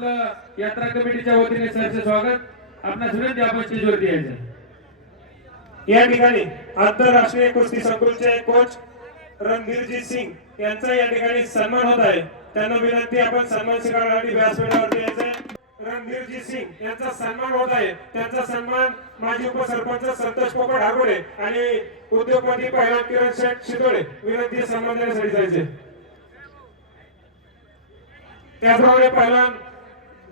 आपलं यात्रा कमिटीच्या वतीने सरचे स्वागत. आपणास विनंती आपण स्टेजवरती यायचं या ठिकाणी आंतरराष्ट्रीय कुस्ती संकुलचे कोच रणधीरजी सिंग यांचा या ठिकाणी सन्मान होत आहे. त्यांना विनंती आपण सन्मान स्वीकारण्यासाठी व्यासपीठावरती यायचे रणधीरजी सिंग यांचा सन्मान होत आहे. त्यांचा सन्मान माजी उपसरपंच संतोष पोपट हागोडे आणि उद्योगपती पहिला किरण शेठ शितोडे विनंती सन्मान देण्यासाठी जायचे. त्याचप्रमाणे पहिला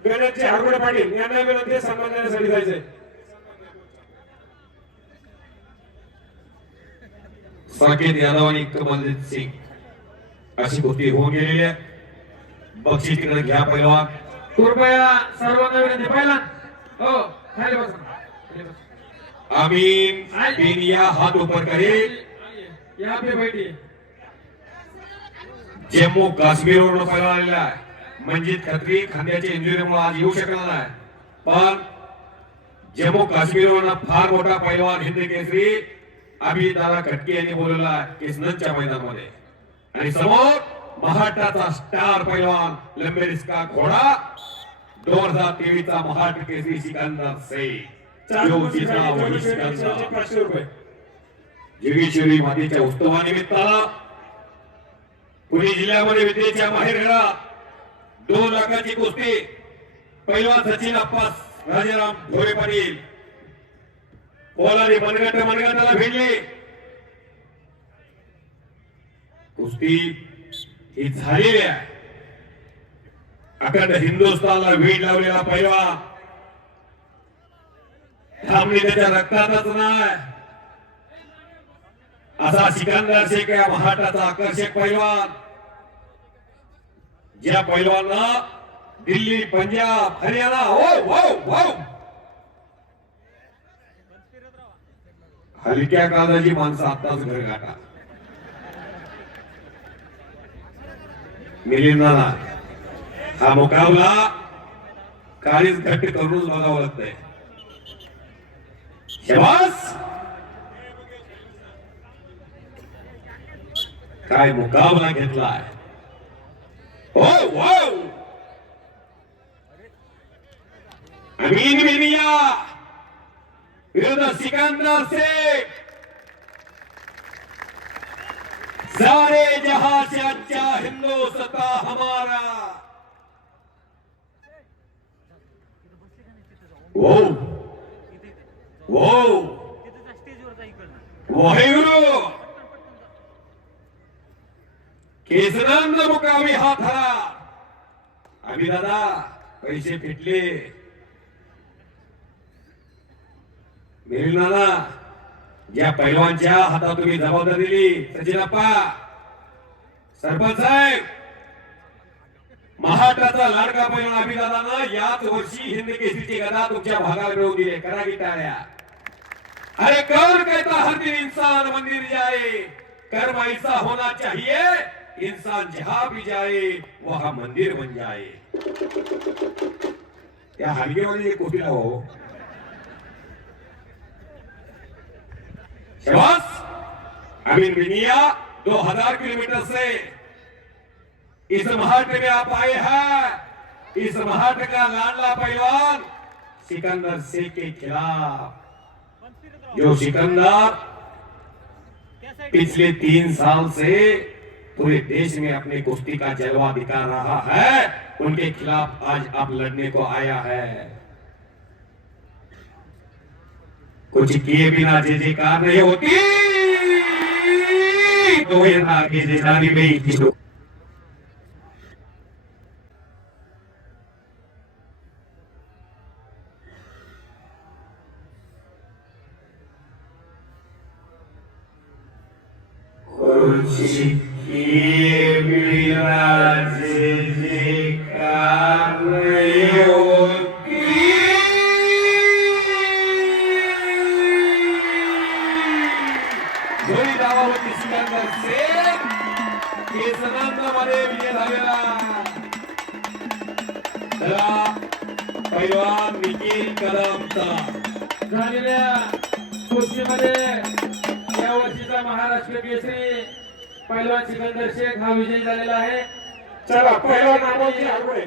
गणेशजी हागोडे पाटील यांना सन्मान देण्यासाठी जायचे साकेत यादव आणि कमलजीत सिंग. अशी कुस्ती होऊन गेलेली आहे बक्षीस तिकडे घ्या पहिलवान कृपया सर्वांना विनंती. पहिला. हो खाली बसा. अमीन बेनिया हात ऊपर करे यहाँ पे बैठिए जम्मू काश्मीर वरून पहिला आलेला आहे. मंजित खत्री खांद्याच्या इंजुरीमुळे आज येऊ शकला नाही. पण जम्मू काश्मीर वरून फार मोठा पैलवान हिंद केसरी अभिजित दादा खटके यांनी बोलवला किसनच्या मैदानामध्ये. आणि समोर महाराष्ट्राचा स्टार पैलवान लंबे रिस्का घोडा दोन हजार तेवीस चा महाराष्ट्र केसरी सिकंदरसाठी जोगेश्वरी मातेच्या उत्सवानिमित्तानं पुणे जिल्ह्यामध्ये विद्येच्या माहेरघरा दोन लाखाची कुस्ती. पहिला सचिन अप्पा राजाराम भोरे पाटील. कोलारी मनगट मनगटाला भिडले कुस्ती ही झालेली आहे. अखंड हिंदुस्थानला वीड लावलेला पहिला. थांबली त्याच्या रक्तातच नाही. असा सिकंदर शेख या महाराष्ट्राचा आकर्षक पैलवान. ज्या पैलवांना दिल्ली पंजाब हरियाणा हो हो हो हलक्या काळाची माणसं आताच घर गाठा. मिलिंदाना हा मुकाबला काळीच घट्ट करूनच बघावं लागतंय. शबास! काय मुकाबला घेतलाय? अमीन बिनिया विरुद्ध सिकंदर शेख सारे जहां से अच्छा हिंदुस्ता हमारा वो वो वाहेगुरु केसरांना मुकामी हा धरा. आम्ही दादा पैसे फिटले. मेरील दादा ज्या पैलवानच्या हातात तुम्ही जबाबदारी दिली. सचिनाप्पा सरपंच साहेब महाराष्ट्राचा लाडका पैलवान अभिदादानं याच वर्षी हिंद केसरीची गदा तुमच्या भागाला मिळवून दिली. करा की टाळ्या. अरे कौन कहता हर दिन इंसान मंदिर जाए. कर्म ऐसा होना चाहिए. इंसान जहाँ भी जाए, वहाँ मंदिर बन जाए। या हलगेमध्ये एक कोटी हो शबास अमीन दो हज़ार किलोमीटर से। इस महाट में आप आए हैं। इस महाट का लाडला पहलवान सिकंदर शेख के खिलाफ। जो सिकंदर पिछले तीन साल से पूरे देश में अपने कुश्ती का जलवा दिखा रहा है। उनके खिलाफ आज आप लड़ने को आया है। कुछ किए बिना जे जे जयकार नहीं होती। तो ये जयकारी में ही किसी किए पैलवान निखिल कदमचा झालेल्या कुस्तीमध्ये या वर्षीचा महाराष्ट्र केसरी पहिलवान सिकंदर शेख हा विजयी झालेला आहे. चला पहिला नामोजी हरवळे